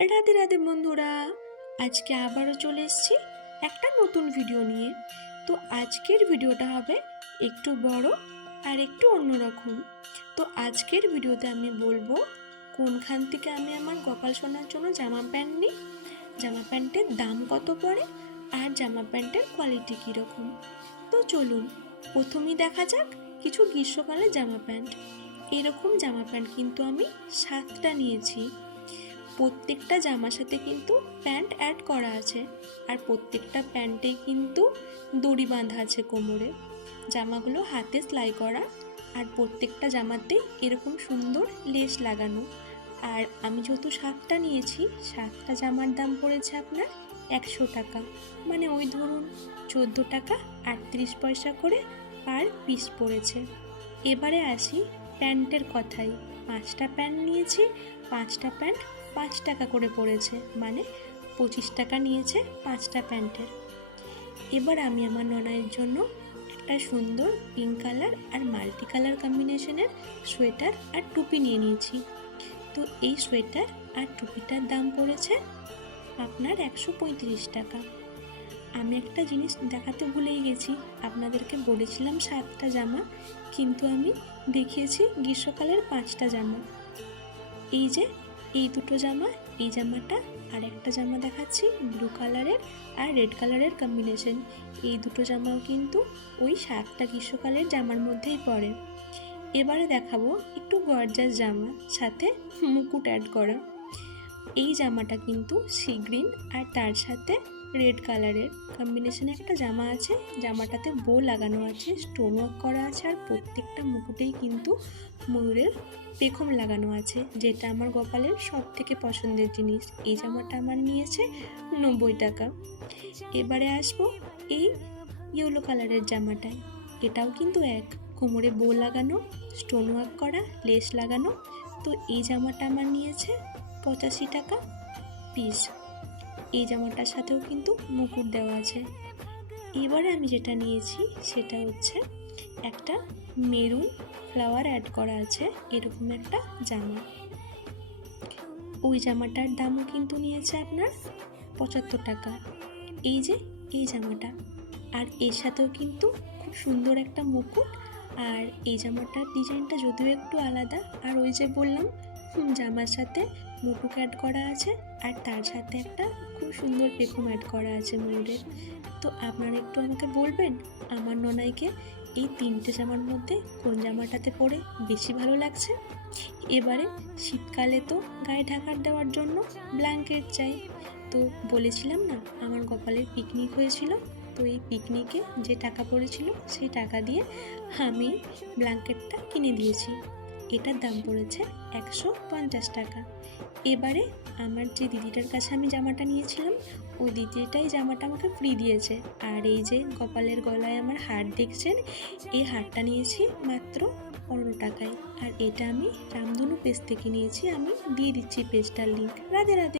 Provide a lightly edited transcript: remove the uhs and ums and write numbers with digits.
রাধে রাধে বন্ধুরা, আজকে আবারও চলে এসেছি একটা নতুন ভিডিও নিয়ে। তো আজকের ভিডিওটা হবে একটু বড় আর একটু অন্যরকম। তো আজকের ভিডিওতে আমি বলবো কোনখান থেকে আমি আমার গোপাল সোনার জন্য জামা প্যান্ট নিই, জামা প্যান্টের দাম কত পড়ে আর জামা প্যান্টের কোয়ালিটি কীরকম। তো চলুন প্রথমেই দেখা যাক কিছু গ্রীষ্মকালের জামা প্যান্ট। এরকম জামা প্যান্ট কিন্তু আমি 7টা নিয়েছি। প্রত্যেকটা জামার সাথে কিন্তু প্যান্ট অ্যাড করা আছে, আর প্রত্যেকটা প্যান্টে কিন্তু দড়ি বাঁধা আছে কোমরে। জামাগুলো হাতে সেলাই করা, আর প্রত্যেকটা জামাতেই এরকম সুন্দর লেস লাগানো। আর আমি যেহেতু 7টা নিয়েছি, 7টা জামার দাম পড়েছে আপনার 100 টাকা, মানে ওই ধরুন 14 টাকা 38 পয়সা করে পার পিস পড়েছে। এবারে আসি প্যান্টের কথাই। 5টা প্যান্ট নিয়েছি, 5টা প্যান্ট 5 টাকা করে পড়েছে, মানে 25 টাকা নিয়েছে 5টা প্যান্টের। এবার আমি আমার ননাইয়ের জন্য একটা সুন্দর পিঙ্ক কালার আর মাল্টি কালার কম্বিনেশনের সোয়েটার আর টুপি নিয়ে নিয়েছি। তো এই সোয়েটার আর টুপিটার দাম পড়েছে আপনার 135 টাকা। আমি একটা জিনিস দেখাতে ভুলেই গেছি, আপনাদেরকে বলেছিলাম 7টা জামা, কিন্তু আমি দেখিয়েছি গ্রীষ্মকালের 5টা জামা। এই যে এই দুটো জামা, এই জামাটা আর একটা জামা দেখাচ্ছি ব্লু কালারের আর রেড কালারের কম্বিনেশন। এই দুটো জামাও কিন্তু ওই 7টা গ্রীষ্মকালের জামার মধ্যেই পড়ে। এবারে দেখাবো একটু গর্জাস জামা, সাথে মুকুট অ্যাড করা। এই জামাটা কিন্তু সি গ্রিন আর তার সাথে রেড কালারের কম্বিনেশনে একটা জামা আছে। জামাটাতে বো লাগানো আছে, স্টোন ওয়ার্ক করা আছে, আর প্রত্যেকটা মুকুটেই কিন্তু ময়ূরের পেখম লাগানো আছে, যেটা আমার গোপালের সব থেকে পছন্দের জিনিস। এই জামাটা আমার নিয়েছে 90 টাকা। এবারে আসবো এই ইয়েলো কালারের জামাটায়। এটাও কিন্তু কোমরে বো লাগানো, স্টোন ওয়ার্ক করা, লেস লাগানো। তো এই জামাটা আমার নিয়েছে 85 টাকা পিস। এই জামাটার সাথেও কিন্তু মুকুট দেওয়া আছে। এবারে আমি যেটা নিয়েছি সেটা হচ্ছে একটা মেরুন ফ্লাওয়ার অ্যাড করা আছে এরকম একটা জামা। ওই জামাটার দামও কিন্তু নিয়েছে আপনার 75 টাকা। এই যে এই জামাটা, আর এর সাথেও কিন্তু খুব সুন্দর একটা মুকুট। আর এই জামাটার ডিজাইনটা যদিও একটু আলাদা, আর ওই যে বললাম জামার সাথে মুকুট অ্যাড করা আছে, আর তার সাথে একটা খুব সুন্দর পেখম অ্যাড করা আছে ময়ূরের। তো আপনারা একটু আমাকে বলবেন আমার ননাইকে এই 3টে জামার মধ্যে কোন জামাটাতে পরে বেশি ভালো লাগছে। এবারে শীতকালে তো গায়ে ঢাকার দেওয়ার জন্য ব্ল্যাঙ্কেট চাই। তো বলেছিলাম না আমার গোপালের পিকনিক হয়েছিল, তো এই পিকনিকে যে টাকা পড়েছিল সেই টাকা দিয়ে আমি ব্ল্যাঙ্কেটটা কিনে দিয়েছি। এটার দাম পড়েছে 150 টাকা। এবারে আমার যে দিদিটার কাছে আমি জামাটা নিয়েছিলাম, ওই দিদিটাই জামাটা আমাকে ফ্রি দিয়েছে। আর এই যে কপালের গলায় আমার হার দেখছেন, এই হারটা নিয়েছি মাত্র 15 টাকায়। আর এটা আমি রামধনু পেজ থেকে নিয়েছি, আমি দিয়ে দিচ্ছি পেজটার লিঙ্ক। রাধে রাধে।